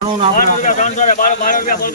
₹300 બોલબાઈ 393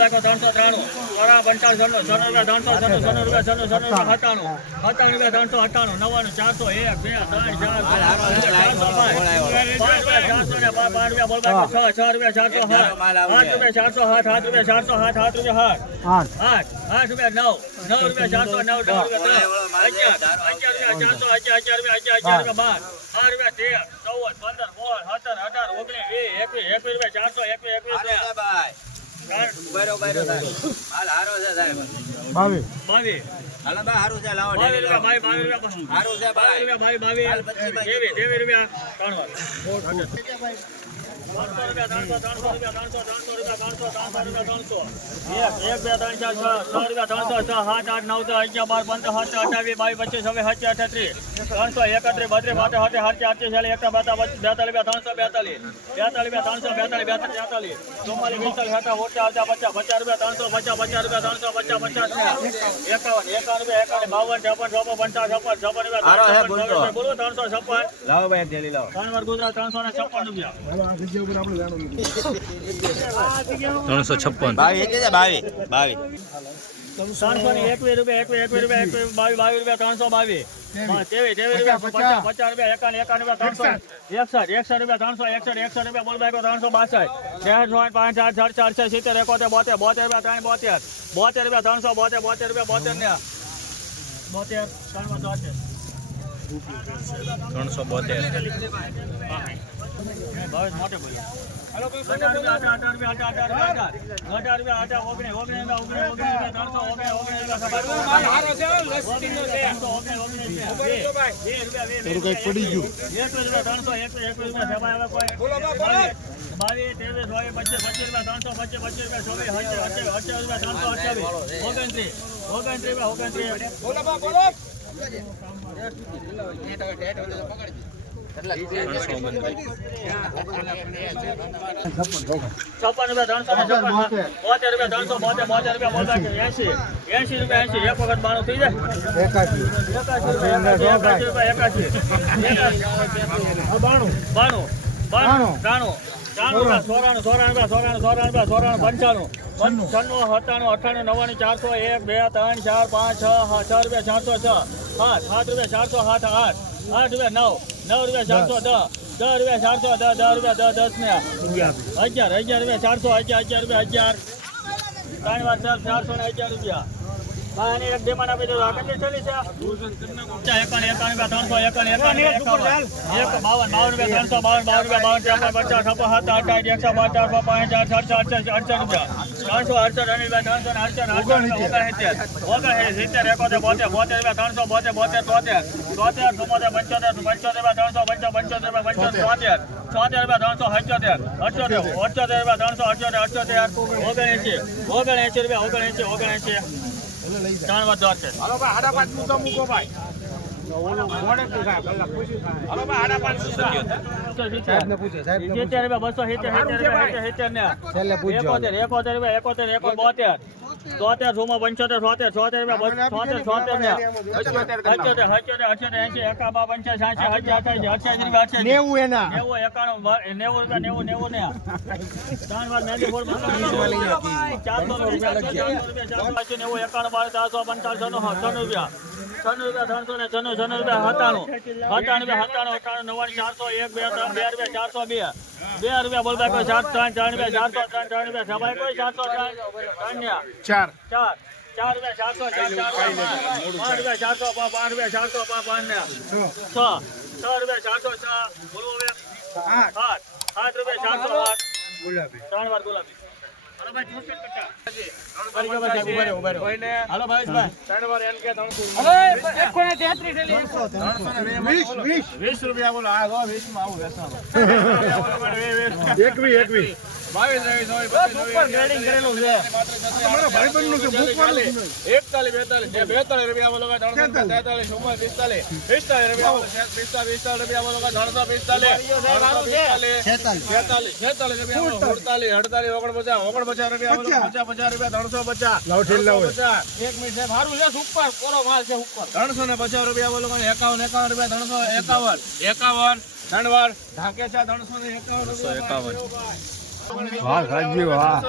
₹351 વાહ સાજી વાહ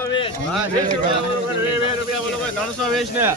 320 ને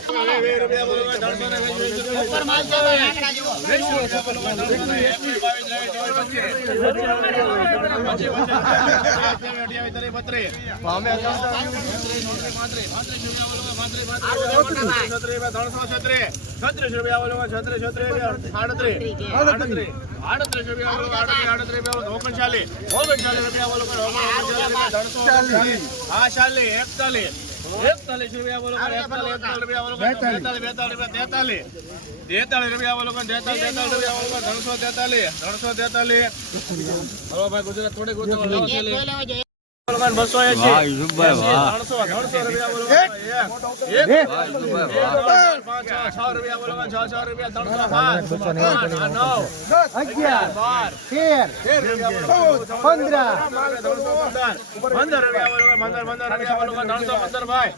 315 ભાઈ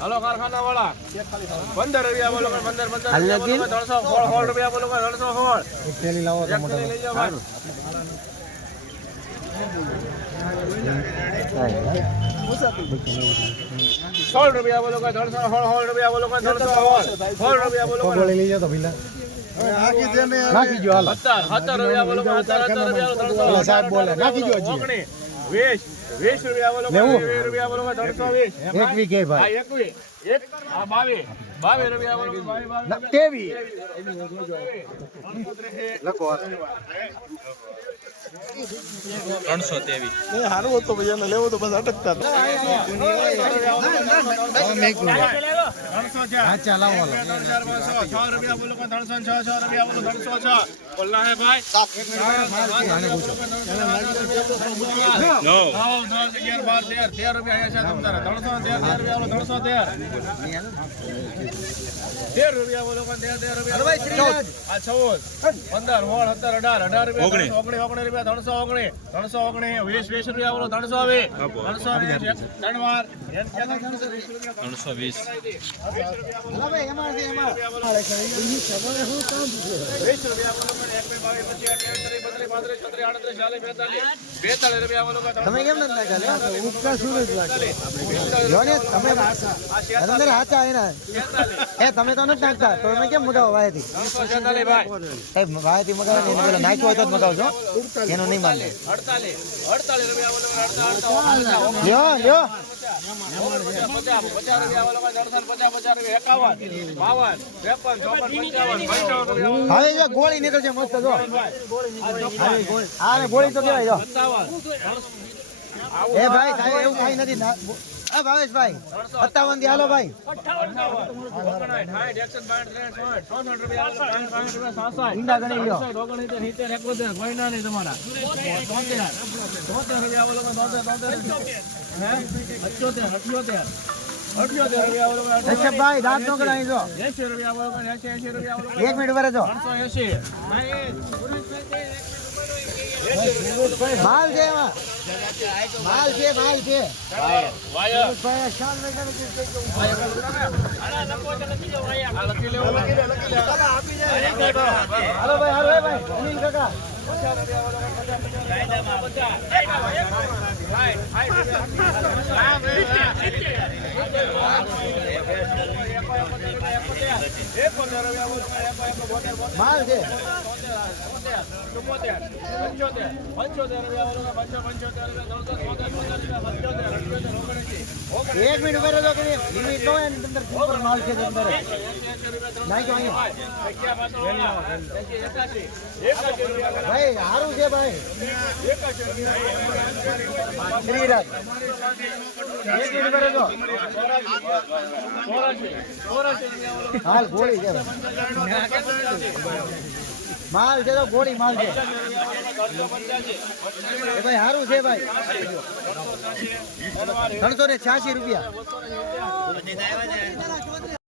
હાલો કારખાના વાળા 15 રૂપિયા બોલો 316 રૂપિયા બોલો 16 રૂપિયા બોલો 316 રૂપિયા બોલો 316 રૂપિયા બોલો લઈ જાઓ તો ભીલા નાખી જો હાલ 17 રૂપિયા બોલો 17 રૂપિયા સાહેબ બોલે નાખી જો હજી 20 રૂપિયા બોલો 20 રૂપિયા બોલો 320 એક વીઘે ભાઈ 21 એક આ 22 રૂપિયા બોલો 22 તેવી લખો 323 હારું હતો ભૈયા ને લેવો તો બસ અટકતા હા ચલાવો 6 રૂપિયા બોલો 306 રૂપિયા બોલો 306 બોલના હે ભાઈ 13 રૂપિયા છે તમારા 313 રૂપિયા બોલો 13 રૂપિયા બોલો 13 રૂપિયા આ 14 15 16 17 18 રૂપિયા 19 રૂપિયા 319 20 રૂપિયા બોલો 320 ત્રણ વાર 320 તમે કેમ નથી નાખ્યા ઉપકા સુરજ લાગે જો ને તમે અંદર હાચા એના એ તમે તો નથી નાખતા તો તમે કેમ મગાવો વાયથી એ વાયથી મગાવો ને એને પેલા નાખ્યો હોય તો જ મગાવજો એનો નહીં માને 48 રૂપિયા લ્યો લ્યો 50 રૂપિયા બોલો 50 રૂપિયા 51 હવે જો ગોળી નીકળશે મસ્ત જો હા ગોળી તો કેવાય જો એ ભાઈ સાહેબ એવું કઈ નથી એ ભાવેશભાઈ 57 થી હાલો ભાઈ ઈંડા ગણી લ્યો ભાઈ દાંત નો કઢાઈ જો 1 મિનિટ ભરે જો માલ છે એમાં માલ છે હાલો ભાઈ અનિલ કાકા માલ છે 1 મિનિટ ઉભા રહેજો કે લિમિટ નો એની અંદર સુપર માલ છે અંદર નાઈ જો અહીંયા ભાઈ સારું છે ભાઈ શ્રીરાજ 1 મિનિટ ઉભા રહેજો હાલ ગોળી છે માલ છે તો ગોળી માલ છે એ ભાઈ સારું છે ભાઈ 386 રૂપિયા